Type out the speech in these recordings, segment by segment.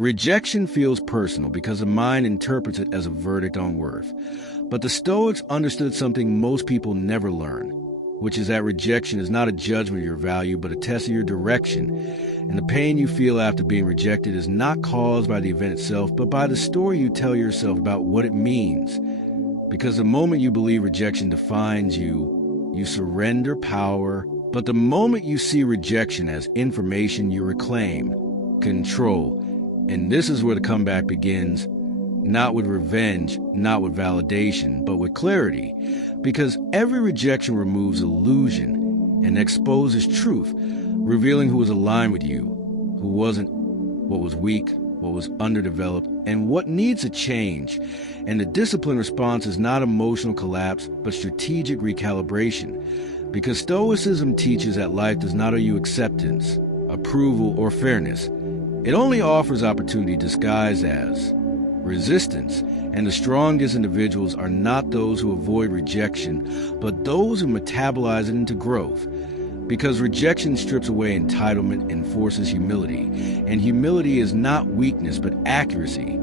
Rejection feels personal because the mind interprets it as a verdict on worth. But the Stoics understood something most people never learn, which is that rejection is not a judgment of your value, but a test of your direction. And the pain you feel after being rejected is not caused by the event itself, but by the story you tell yourself about what it means. Because the moment you believe rejection defines you, you surrender power. But the moment you see rejection as information, you reclaim control. And this is where the comeback begins, not with revenge, not with validation, but with clarity. Because every rejection removes illusion and exposes truth, revealing who was aligned with you, who wasn't, what was weak, what was underdeveloped, and what needs to change. And the disciplined response is not emotional collapse, but strategic recalibration. Because Stoicism teaches that life does not owe you acceptance, approval, or fairness. It only offers opportunity disguised as resistance. And the strongest individuals are not those who avoid rejection, but those who metabolize it into growth. Because rejection strips away entitlement and forces humility. And humility is not weakness, but accuracy.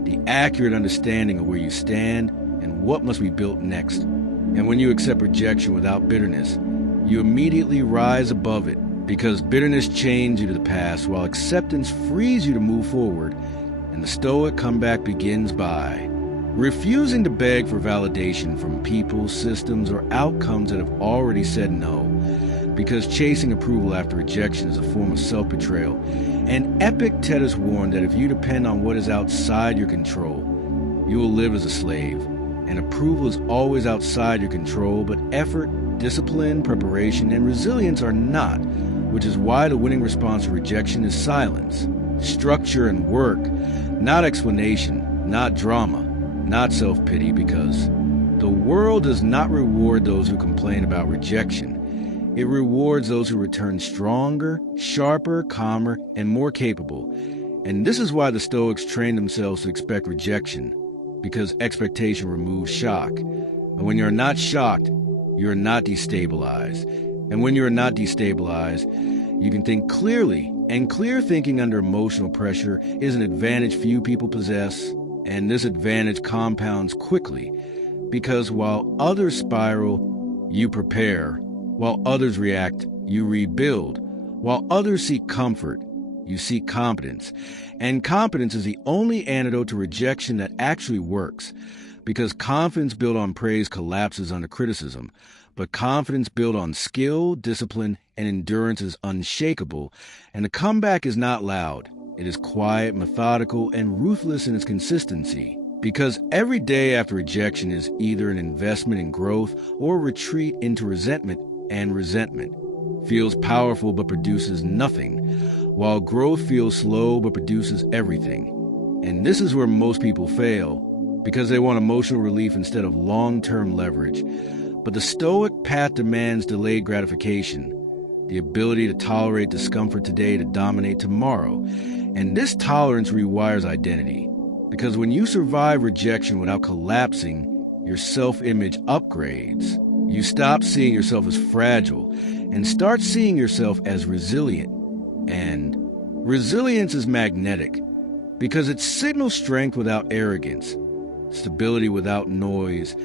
The accurate understanding of where you stand and what must be built next. And when you accept rejection without bitterness, you immediately rise above it. Because bitterness chains you to the past, while acceptance frees you to move forward. And the Stoic comeback begins by refusing to beg for validation from people, systems, or outcomes that have already said no. Because chasing approval after rejection is a form of self-betrayal. And Epictetus warned that if you depend on what is outside your control, you will live as a slave. And approval is always outside your control, but effort, discipline, preparation, and resilience are not, which is why the winning response to rejection is silence, structure, and work, not explanation, not drama, not self-pity, because the world does not reward those who complain about rejection. It rewards those who return stronger, sharper, calmer, and more capable. And this is why the Stoics train themselves to expect rejection, because expectation removes shock. And when you're not shocked, you're not destabilized. And when you're not destabilized, you can think clearly. And clear thinking under emotional pressure is an advantage few people possess. And this advantage compounds quickly, because while others spiral, you prepare. While others react, you rebuild. While others seek comfort, you seek competence. And competence is the only antidote to rejection that actually works. Because confidence built on praise collapses under criticism. But confidence built on skill, discipline, and endurance is unshakable. And the comeback is not loud. It is quiet, methodical, and ruthless in its consistency. Because every day after rejection is either an investment in growth or a retreat into resentment. And resentment feels powerful but produces nothing, while growth feels slow but produces everything. And this is where most people fail, because they want emotional relief instead of long-term leverage. But the Stoic path demands delayed gratification, the ability to tolerate discomfort today to dominate tomorrow. And this tolerance rewires identity, because when you survive rejection without collapsing, your self-image upgrades. You stop seeing yourself as fragile and start seeing yourself as resilient. And resilience is magnetic because it signals strength without arrogance, stability without noise.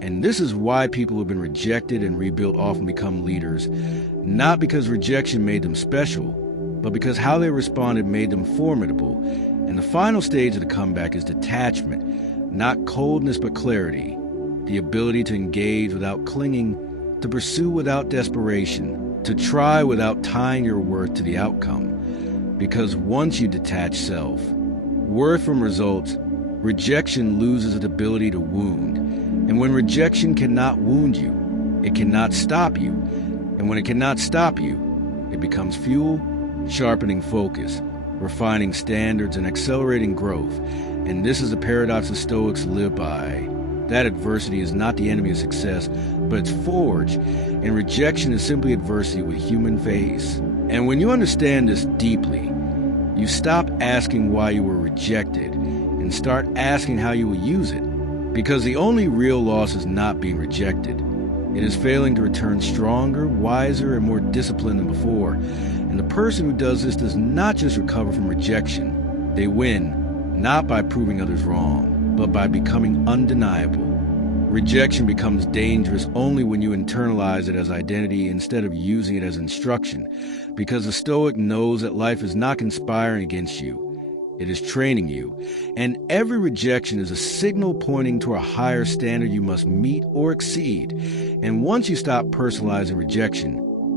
And this is why people who have been rejected and rebuilt often become leaders, not because rejection made them special, but because how they responded made them formidable. And the final stage of the comeback is detachment, not coldness but clarity. The ability to engage without clinging, to pursue without desperation, to try without tying your worth to the outcome. Because once you detach self, worth from results, rejection loses its ability to wound. And when rejection cannot wound you, it cannot stop you. And when it cannot stop you, it becomes fuel, sharpening focus, refining standards, and accelerating growth. And this is the paradox the Stoics live by. That adversity is not the enemy of success, but it's forged. And rejection is simply adversity with human face. And when you understand this deeply, you stop asking why you were rejected and start asking how you will use it. Because the only real loss is not being rejected. It is failing to return stronger, wiser, and more disciplined than before. And the person who does this does not just recover from rejection, They win not by proving others wrong, but by becoming undeniable. Rejection becomes dangerous only when you internalize it as identity instead of using it as instruction, because the Stoic knows that life is not conspiring against you. It is training you, and every rejection is a signal pointing to a higher standard you must meet or exceed. And once you stop personalizing rejection,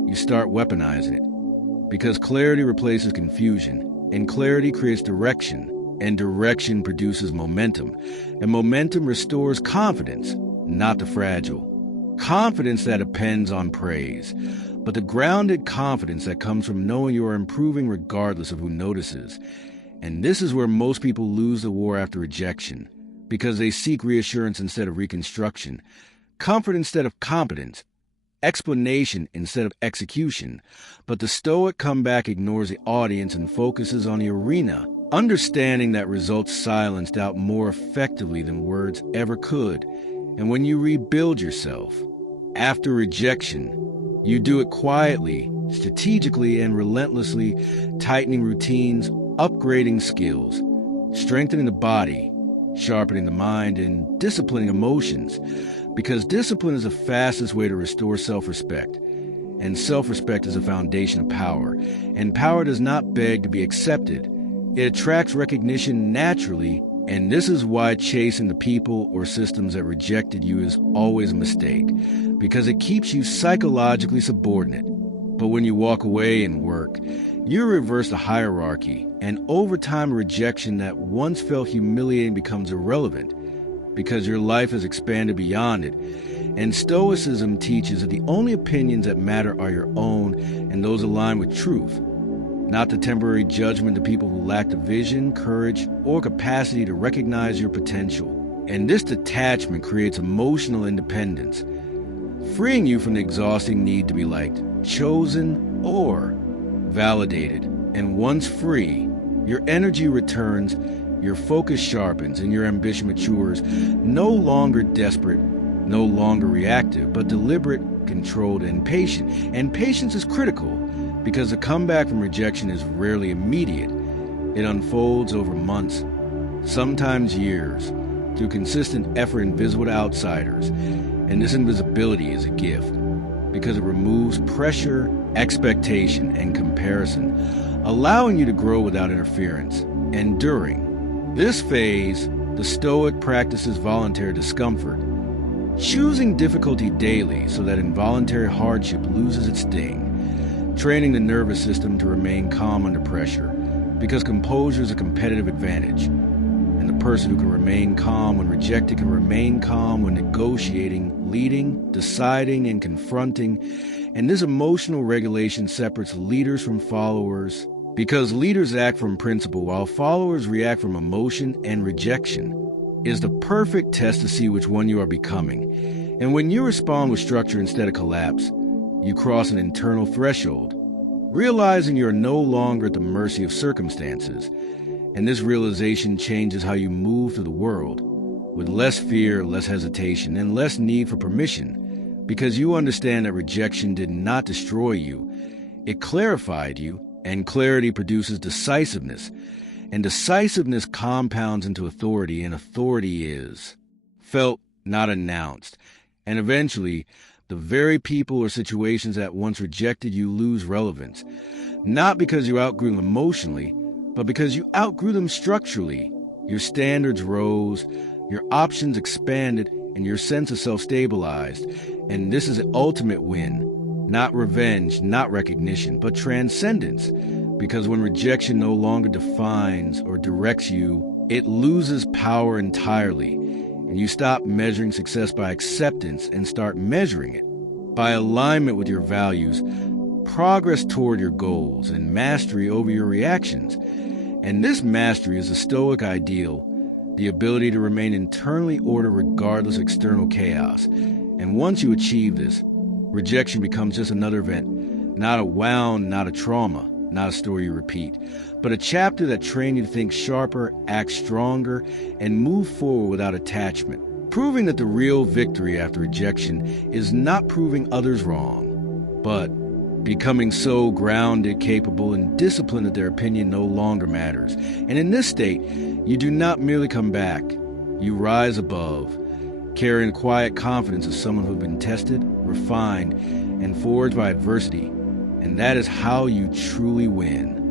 you start weaponizing it. Because clarity replaces confusion, and clarity creates direction, and direction produces momentum, and momentum restores confidence, not the fragile. Confidence that depends on praise, but the grounded confidence that comes from knowing you are improving regardless of who notices. And this is where most people lose the war after rejection, because they seek reassurance instead of reconstruction, comfort instead of competence, explanation instead of execution. But the Stoic comeback ignores the audience and focuses on the arena, understanding that results silence doubt more effectively than words ever could. And when you rebuild yourself after rejection, you do it quietly, strategically, and relentlessly, tightening routines, upgrading skills, strengthening the body, sharpening the mind, and disciplining emotions, because discipline is the fastest way to restore self-respect, and self-respect is the foundation of power, and power does not beg to be accepted. It attracts recognition naturally, and this is why chasing the people or systems that rejected you is always a mistake, because it keeps you psychologically subordinate. But when you walk away and work, you reverse the hierarchy, and over time rejection that once felt humiliating becomes irrelevant, because your life has expanded beyond it. And Stoicism teaches that the only opinions that matter are your own, and those aligned with truth, not the temporary judgment of people who lack the vision, courage, or capacity to recognize your potential. And this detachment creates emotional independence, freeing you from the exhausting need to be liked, chosen, or validated. And once free, your energy returns, your focus sharpens, and your ambition matures, no longer desperate, no longer reactive, but deliberate, controlled, and patient. And patience is critical, because the comeback from rejection is rarely immediate. It unfolds over months, sometimes years, through consistent effort invisible to outsiders. And this invisibility is a gift, because it removes pressure, expectation, and comparison, allowing you to grow without interference. And during this phase, the Stoic practices voluntary discomfort, choosing difficulty daily so that involuntary hardship loses its sting, training the nervous system to remain calm under pressure, because composure is a competitive advantage. And the person who can remain calm when rejected can remain calm when negotiating, leading, deciding, and confronting. And this emotional regulation separates leaders from followers, because leaders act from principle while followers react from emotion, and rejection is the perfect test to see which one you are becoming. And when you respond with structure instead of collapse, you cross an internal threshold, realizing you are no longer at the mercy of circumstances. And this realization changes how you move through the world, with less fear, less hesitation, and less need for permission, because you understand that rejection did not destroy you. It clarified you, and clarity produces decisiveness, and decisiveness compounds into authority, and authority is felt, not announced. And eventually, the very people or situations that once rejected you lose relevance, not because you outgrew them emotionally, but because you outgrew them structurally. Your standards rose, your options expanded, and your sense of self stabilized. And this is the ultimate win. Not revenge, not recognition, but transcendence. Because when rejection no longer defines or directs you, it loses power entirely. And you stop measuring success by acceptance and start measuring it by alignment with your values, progress toward your goals, and mastery over your reactions. And this mastery is a Stoic ideal, the ability to remain internally ordered regardless of external chaos. And once you achieve this, rejection becomes just another event, not a wound, not a trauma, not a story you repeat, but a chapter that trained you to think sharper, act stronger, and move forward without attachment, proving that the real victory after rejection is not proving others wrong, but becoming so grounded, capable, and disciplined that their opinion no longer matters. And in this state, you do not merely come back. You rise above, carrying quiet confidence of someone who has been tested, refined, and forged by adversity. And that is how you truly win.